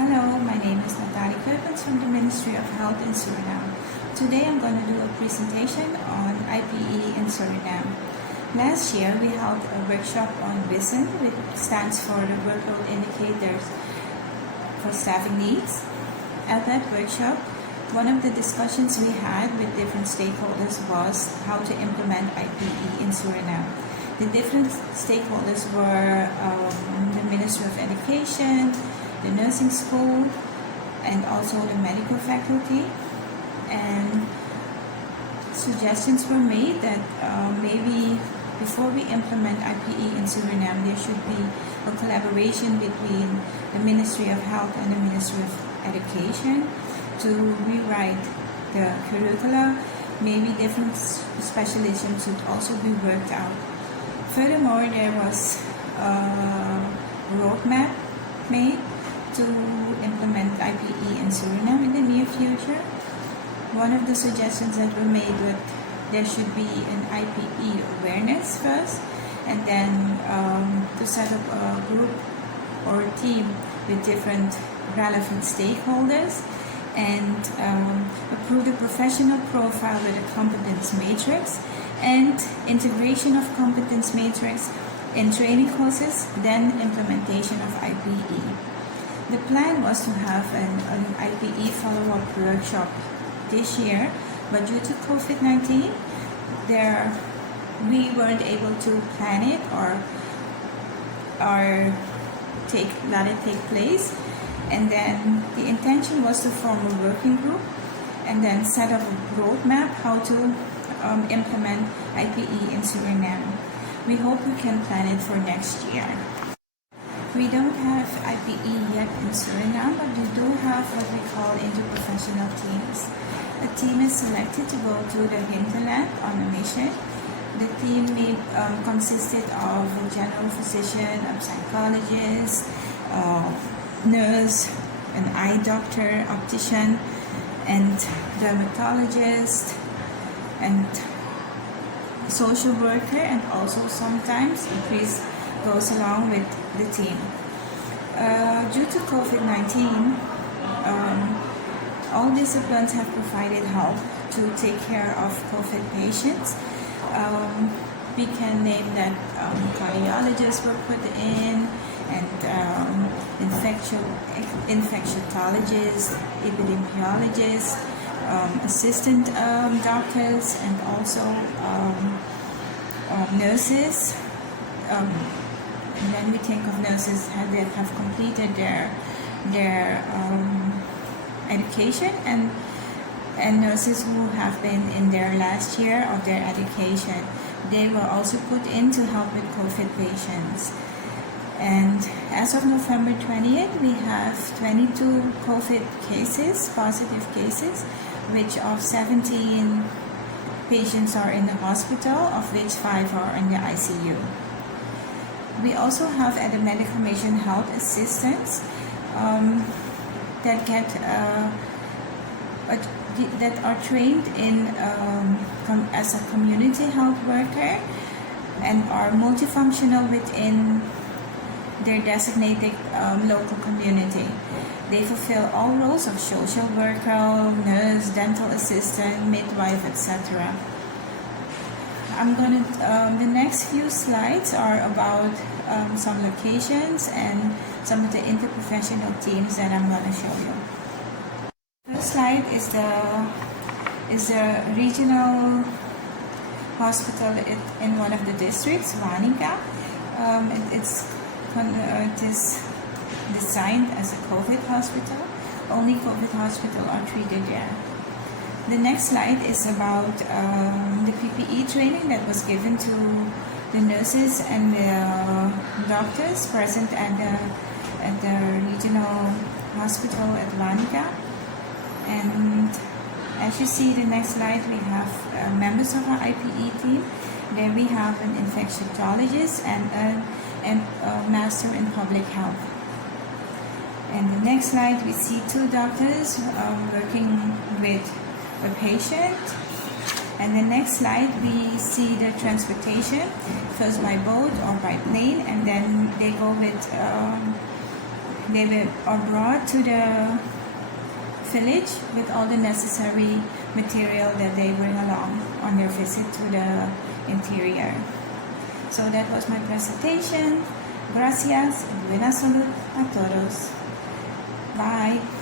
Hello, my name is Natalie Kuipens from the Ministry of Health in Suriname. Today I'm going to do a presentation on IPE in Suriname. Last year we held a workshop on WISN, which stands for the Workload Indicators for Staffing Needs. At that workshop, one of the discussions we had with different stakeholders was how to implement IPE in Suriname. The different stakeholders were the Ministry of Education, the nursing school, and also the medical faculty. And suggestions were made that maybe before we implement IPE in Suriname, there should be a collaboration between the Ministry of Health and the Ministry of Education to rewrite the curricula. Maybe different specialisms should also be worked out. Furthermore, there was a roadmap made to implement IPE in Suriname in the near future. One of the suggestions that were made was there should be an IPE awareness first, and then to set up a group or a team with different relevant stakeholders and approve the professional profile with a competence matrix and integration of competence matrix in training courses, then implementation of IPE. The plan was to have an IPE follow-up workshop this year, but due to COVID-19, we weren't able to plan it or let it take place. And then the intention was to form a working group and then set up a roadmap how to implement IPE in Suriname. We hope we can plan it for next year. We don't have IPE yet in Suriname, but we do have what we call interprofessional teams. A team is selected to go to the hinterland on a mission. The team consisted of a general physician, a psychologist, nurse, an eye doctor, optician, and dermatologist, and social worker, and also sometimes a priest goes along with the team. Due to COVID-19, all disciplines have provided help to take care of COVID patients. We can name that cardiologists were put in, and infectiologists, epidemiologists, assistant doctors, and also nurses. And then we think of nurses that have completed their education, and nurses who have been in their last year of their education. They were also put in to help with COVID patients. And as of November 20th, we have 22 COVID cases, positive cases, which of 17 patients are in the hospital, of which 5 are in the ICU. We also have at the medical mission health assistants that are trained in as a community health worker and are multifunctional within their designated local community. They fulfill all roles of social worker, nurse, dental assistant, midwife, etc. The next few slides are about some locations and some of the interprofessional teams that I'm going to show you. First slide is the regional hospital in one of the districts, Wanica. It is designed as a COVID hospital. Only COVID hospital are treated there. The next slide is about the PPE training that was given to the nurses and the doctors present at the regional hospital at Wanica. And as you see the next slide, we have members of our IPE team. There we have an infectiologist and a master in public health. And the next slide, we see 2 doctors working with a patient. And the next slide, we see the transportation, first by boat or by plane, and then they go with They are brought to the village with all the necessary material that they bring along on their visit to the interior. So that was my presentation. Gracias y buena salud a todos. Bye.